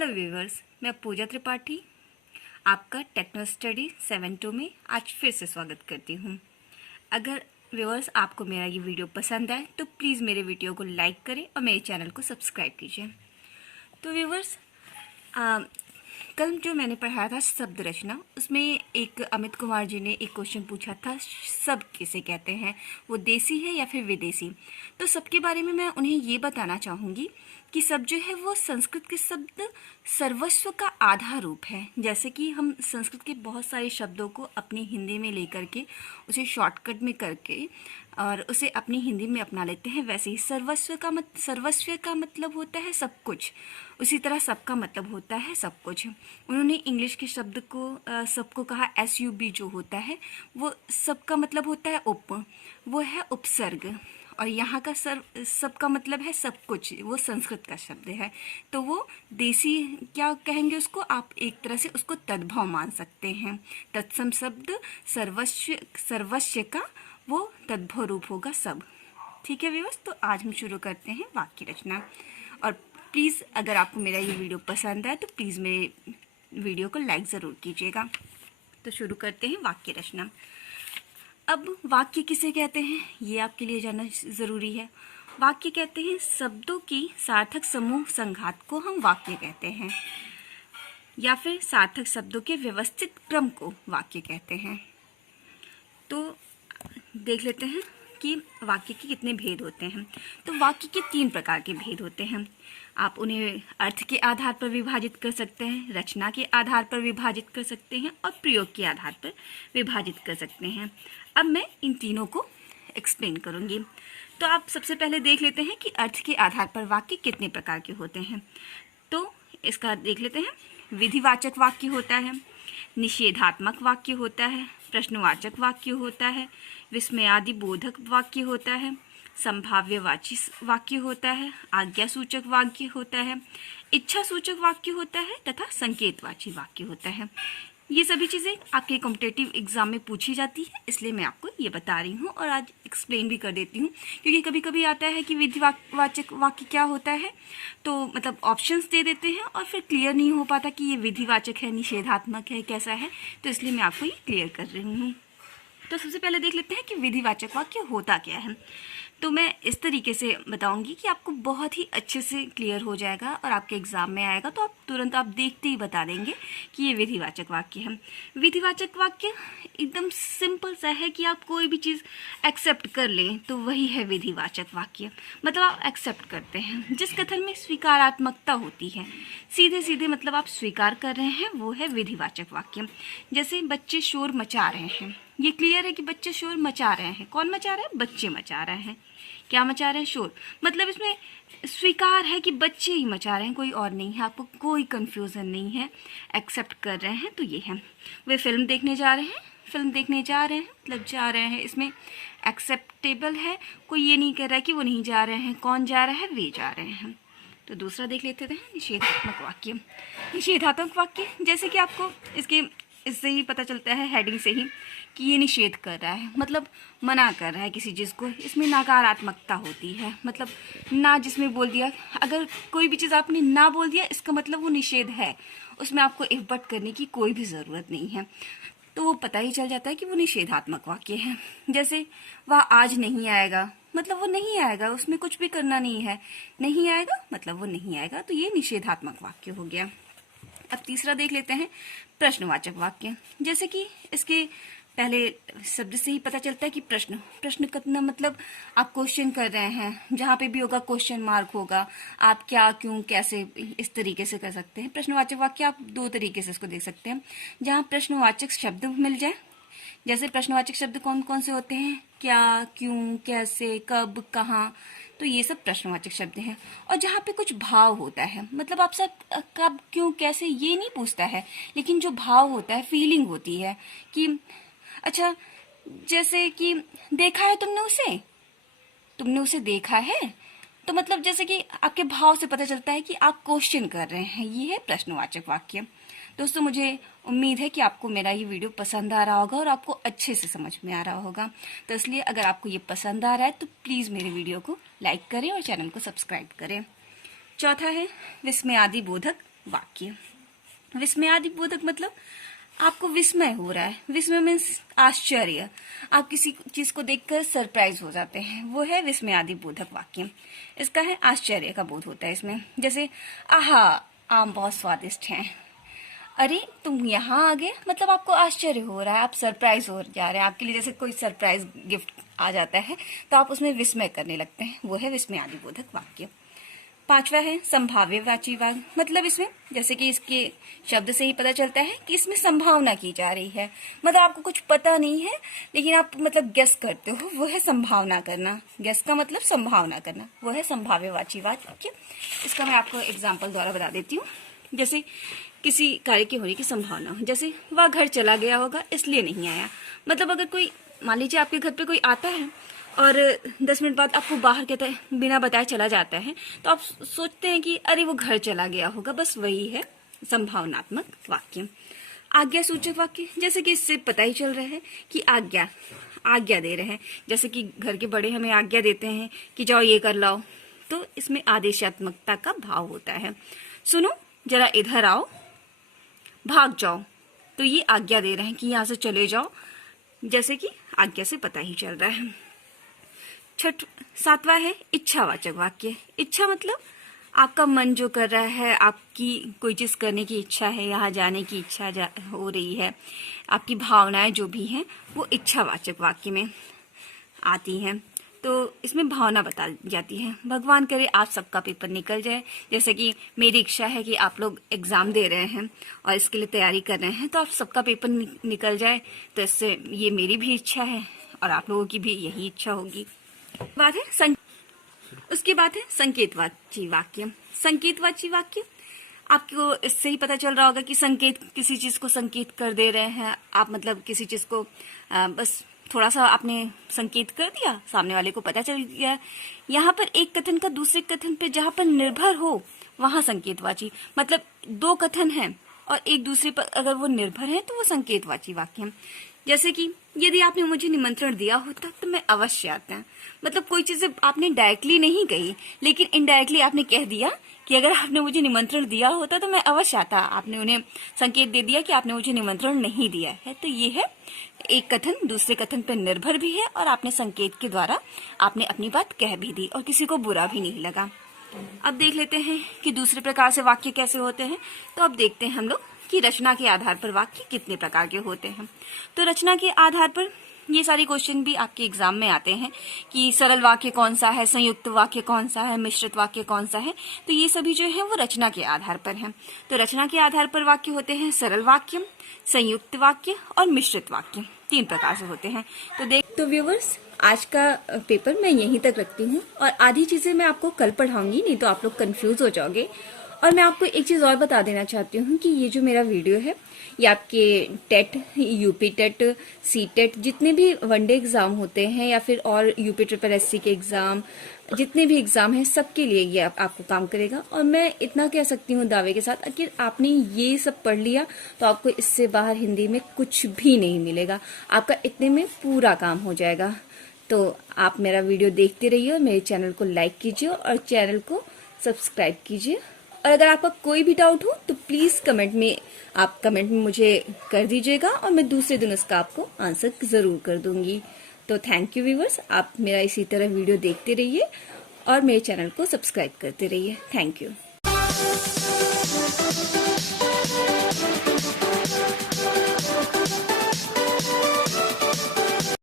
Hello viewers, मैं पूजा त्रिपाठी आपका techno study 7-2 में आज फिर से स्वागत करती हूँ। अगर व्यूवर्स आपको मेरा ये वीडियो पसंद आए तो प्लीज़ मेरे वीडियो को लाइक करें और मेरे चैनल को सब्सक्राइब कीजिए। तो व्यूवर्स, कल जो मैंने पढ़ाया था शब्द रचना, उसमें एक अमित कुमार जी ने एक क्वेश्चन पूछा था, सब किसे कहते हैं, वो देसी है या फिर विदेशी। तो सबके बारे में मैं उन्हें ये बताना चाहूँगी कि सब जो है वो संस्कृत के शब्द सर्वस्व का आधा रूप है। जैसे कि हम संस्कृत के बहुत सारे शब्दों को अपनी हिंदी में लेकर के उसे शॉर्टकट में करके और उसे अपनी हिंदी में अपना लेते हैं, वैसे ही सर्वस्व का मतलब होता है सब कुछ, उसी तरह सबका मतलब होता है सब कुछ। उन्होंने इंग्लिश के शब्द को सबको कहा SUB जो होता है वो सबका मतलब होता है वो है उपसर्ग, और यहाँ का सबका मतलब है सब कुछ, वो संस्कृत का शब्द है। तो वो देसी क्या कहेंगे उसको, आप एक तरह से उसको तद्भव मान सकते हैं। तत्सम शब्द सर्वस्व का वो तद्भव रूप होगा सब। ठीक है व्यूअर्स, तो आज हम शुरू करते हैं वाक्य रचना। और प्लीज़ अगर आपको मेरा ये वीडियो पसंद आए तो प्लीज़ मेरे वीडियो को लाइक ज़रूर कीजिएगा। तो शुरू करते हैं वाक्य रचना। अब वाक्य किसे कहते हैं ये आपके लिए जानना ज़रूरी है। वाक्य कहते हैं शब्दों की सार्थक समूह संघात को हम वाक्य कहते हैं, या फिर सार्थक शब्दों के व्यवस्थित क्रम को वाक्य कहते हैं। तो देख लेते हैं कि वाक्य के कितने भेद होते हैं। तो वाक्य के 3 प्रकार के भेद होते हैं। आप उन्हें अर्थ के आधार पर विभाजित कर सकते हैं, रचना के आधार पर विभाजित कर सकते हैं और प्रयोग के आधार पर विभाजित कर सकते हैं। अब मैं इन तीनों को एक्सप्लेन करूंगी। तो आप सबसे पहले देख लेते हैं कि अर्थ के आधार पर वाक्य कितने प्रकार के होते हैं। तो इसका देख लेते हैं। विधिवाचक वाक्य होता है, निषेधात्मक वाक्य होता है, प्रश्नवाचक वाक्य होता है, विस्मयादि बोधक वाक्य होता है, संभाव्यवाची वाक्य होता है, आज्ञासूचक वाक्य होता है, इच्छा सूचक वाक्य होता है तथा संकेतवाची वाक्य होता है। ये सभी चीज़ें आपके कॉम्पिटिटिव एग्जाम में पूछी जाती है, इसलिए मैं आपको ये बता रही हूँ और आज एक्सप्लेन भी कर देती हूँ। क्योंकि कभी कभी आता है कि विधिवाचक वाक्य क्या होता है, तो मतलब ऑप्शंस दे देते हैं और फिर क्लियर नहीं हो पाता कि ये विधिवाचक है, निषेधात्मक है, कैसा है। तो इसलिए मैं आपको ये क्लियर कर रही हूँ। तो सबसे पहले देख लेते हैं कि विधिवाचक वाक्य होता क्या है। तो मैं इस तरीके से बताऊंगी कि आपको बहुत ही अच्छे से क्लियर हो जाएगा और आपके एग्जाम में आएगा तो आप तुरंत आप देखते ही बता देंगे कि ये विधिवाचक वाक्य है। विधिवाचक वाक्य एकदम सिंपल सा है कि आप कोई भी चीज़ एक्सेप्ट कर लें तो वही है विधिवाचक वाक्य। मतलब आप एक्सेप्ट करते हैं, जिस कथन में स्वीकारात्मकता होती है, सीधे सीधे मतलब आप स्वीकार कर रहे हैं, वो है विधिवाचक वाक्य। जैसे बच्चे शोर मचा रहे हैं, ये क्लियर है कि बच्चे शोर मचा रहे हैं। कौन मचा रहे हैं? बच्चे मचा रहे हैं। क्या मचा रहे हैं? शोर। मतलब इसमें स्वीकार है कि बच्चे ही मचा रहे हैं, कोई और नहीं है, आपको कोई कंफ्यूजन नहीं है, एक्सेप्ट कर रहे हैं। तो ये है। वे फिल्म देखने जा रहे हैं, फिल्म देखने जा रहे हैं मतलब जा रहे हैं, इसमें एक्सेप्टेबल है, कोई ये नहीं कह रहा है कि वो नहीं जा रहे हैं। कौन जा रहा है? वे जा रहे हैं। तो दूसरा देख लेते हैं, निषेधात्मक वाक्य। निषेधात्मक वाक्य जैसे कि आपको इससे ही पता चलता है, हेडिंग से ही, कि ये निषेध कर रहा है, मतलब मना कर रहा है किसी चीज़ को। इसमें नकारात्मकता होती है, मतलब ना जिसमें बोल दिया, अगर कोई भी चीज़ आपने ना बोल दिया इसका मतलब वो निषेध है, उसमें आपको इफ़र्ट करने की कोई भी ज़रूरत नहीं है, तो वो पता ही चल जाता है कि वो निषेधात्मक वाक्य है। जैसे वह आज नहीं आएगा, मतलब वो नहीं आएगा, उसमें कुछ भी करना नहीं है, नहीं आएगा मतलब वो नहीं आएगा, तो ये निषेधात्मक वाक्य हो गया। अब तीसरा देख लेते हैं, प्रश्नवाचक वाक्य। जैसे कि इसके पहले शब्द से ही पता चलता है कि प्रश्न कितना, मतलब आप क्वेश्चन कर रहे हैं, जहाँ पे भी होगा क्वेश्चन मार्क होगा, आप क्या, क्यों, कैसे, इस तरीके से कर सकते हैं। प्रश्नवाचक वाक्य आप 2 तरीके से इसको देख सकते हैं, जहाँ प्रश्नवाचक शब्द मिल जाए। जैसे प्रश्नवाचक शब्द कौन कौन से होते हैं? क्या, क्यों, कैसे, कब, कहाँ, तो ये सब प्रश्नवाचक शब्द हैं। और जहाँ पे कुछ भाव होता है, मतलब आपसे कब, क्यों, कैसे ये नहीं पूछता है, लेकिन जो भाव होता है, फीलिंग होती है कि अच्छा, जैसे कि देखा है तुमने उसे देखा है, तो मतलब जैसे कि आपके भाव से पता चलता है कि आप क्वेश्चन कर रहे हैं, ये है प्रश्नवाचक वाक्य। दोस्तों, मुझे उम्मीद है कि आपको मेरा ये वीडियो पसंद आ रहा होगा और आपको अच्छे से समझ में आ रहा होगा। तो इसलिए अगर आपको ये पसंद आ रहा है तो प्लीज़ मेरे वीडियो को लाइक करें और चैनल को सब्सक्राइब करें। चौथा है विस्मयादि बोधक वाक्य। विस्मयादिबोधक मतलब आपको विस्मय हो रहा है। विस्मय मीन्स आश्चर्य, आप किसी चीज को देखकर सरप्राइज हो जाते हैं, वो है विस्मयादिबोधक वाक्य। इसका है आश्चर्य का बोध होता है इसमें। जैसे आहा, आम बहुत स्वादिष्ट हैं। अरे तुम यहाँ आ गए, मतलब आपको आश्चर्य हो रहा है, आप सरप्राइज हो जा रहे हैं। आपके लिए जैसे कोई सरप्राइज गिफ्ट आ जाता है तो आप उसमें विस्मय करने लगते हैं, वो है विस्मयादिबोधक वाक्य। पांचवा है संभाव्यवाची वाक्य। मतलब इसमें जैसे कि इसके शब्द से ही पता चलता है कि इसमें संभावना की जा रही है, मतलब आपको कुछ पता नहीं है लेकिन आप मतलब गेस करते हो, वो है संभावना करना। गेस का मतलब संभावना करना, वो है संभाव्यवाची वाक्य। इसका मैं आपको एग्जाम्पल द्वारा बता देती हूँ। जैसे किसी कार्य की होने की संभावना हो, जैसे वह घर चला गया होगा इसलिए नहीं आया। मतलब अगर कोई, मान लीजिए आपके घर पे कोई आता है और 10 मिनट बाद आपको बाहर कहता है, बिना बताए चला जाता है, तो आप सोचते हैं कि अरे वो घर चला गया होगा, बस वही है संभावनात्मक वाक्य। आज्ञा सूचक वाक्य, जैसे कि इससे पता ही चल रहा है कि आज्ञा दे रहे हैं। जैसे कि घर के बड़े हमें आज्ञा देते हैं कि जाओ ये कर लाओ, तो इसमें आदेशात्मकता का भाव होता है। सुनो जरा इधर आओ, भाग जाओ, तो ये आज्ञा दे रहे हैं कि यहाँ से चले जाओ, जैसे कि आज्ञा से पता ही चल रहा है। सातवां है इच्छावाचक वाक्य। इच्छा मतलब आपका मन जो कर रहा है, आपकी कोई चीज करने की इच्छा है, यहाँ जाने की इच्छा हो रही है, आपकी भावनाएं जो भी हैं वो इच्छावाचक वाक्य में आती हैं। तो इसमें भावना बता जाती है। भगवान करे आप सबका पेपर निकल जाए। जैसे कि मेरी इच्छा है कि आप लोग एग्जाम दे रहे हैं और इसके लिए तैयारी कर रहे हैं, तो आप सबका पेपर निकल जाए, तो इससे ये मेरी भी इच्छा है और आप लोगों की भी यही इच्छा होगी। बात है उसके बाद है संकेतवाची वाक्य। संकेतवाची वाक्य आपको इससे ही पता चल रहा होगा कि संकेत, किसी चीज को संकेत कर दे रहे हैं आप, मतलब किसी चीज को बस थोड़ा सा आपने संकेत कर दिया, सामने वाले को पता चल गया। यहाँ पर एक कथन का दूसरे कथन पे जहां पर निर्भर हो, वहां संकेतवाची। मतलब दो कथन हैं और एक दूसरे पर अगर वो निर्भर है तो वो संकेतवाची वाक्य है। जैसे कि यदि आपने मुझे निमंत्रण दिया होता तो मैं अवश्य आता। मतलब कोई चीज आपने डायरेक्टली नहीं कही, लेकिन इनडायरेक्टली आपने कह दिया कि अगर आपने मुझे निमंत्रण दिया होता तो मैं अवश्य आता। आपने उन्हें संकेत दे दिया कि आपने मुझे निमंत्रण नहीं दिया है। तो ये है एक कथन दूसरे कथन पर निर्भर भी है और आपने संकेत के द्वारा आपने अपनी बात कह भी दी और किसी को बुरा भी नहीं लगा। अब देख लेते हैं कि दूसरे प्रकार से वाक्य कैसे होते हैं। तो अब देखते हैं हम लोग कि रचना के आधार पर वाक्य कितने प्रकार के होते हैं। तो रचना के आधार पर ये सारे क्वेश्चन भी आपके एग्जाम में आते हैं कि सरल वाक्य कौन सा है, संयुक्त वाक्य कौन सा है, मिश्रित वाक्य कौन सा है। तो ये सभी जो है वो रचना के आधार पर है। तो रचना के आधार पर वाक्य होते हैं सरल वाक्य, संयुक्त वाक्य और मिश्रित वाक्य, 3 प्रकार से होते हैं। तो व्यूअर्स, आज का पेपर मैं यहीं तक रखती हूँ और आधी चीजें मैं आपको कल पढ़ाऊंगी, नहीं तो आप लोग कंफ्यूज हो जाओगे। और मैं आपको एक चीज और बता देना चाहती हूँ कि ये जो मेरा वीडियो है ये आपके TET, UP TET, C TET, जितने भी वनडे एग्जाम होते हैं या फिर और यूपी ट्रिपल एससी के एग्जाम, जितने भी एग्जाम हैं सबके लिए ये आपको काम करेगा। और मैं इतना कह सकती हूँ दावे के साथ, अगर आपने ये सब पढ़ लिया तो आपको इससे बाहर हिंदी में कुछ भी नहीं मिलेगा, आपका इतने में पूरा काम हो जाएगा। तो आप मेरा वीडियो देखते रहिए और मेरे चैनल को लाइक कीजिए और चैनल को सब्सक्राइब कीजिए। और अगर आपका कोई भी डाउट हो तो प्लीज कमेंट में मुझे कर दीजिएगा और मैं दूसरे दिन उसका आपको आंसर जरूर कर दूंगी। तो थैंक यू व्यूअर्स, आप मेरा इसी तरह वीडियो देखते रहिए और मेरे चैनल को सब्सक्राइब करते रहिए। Thank you.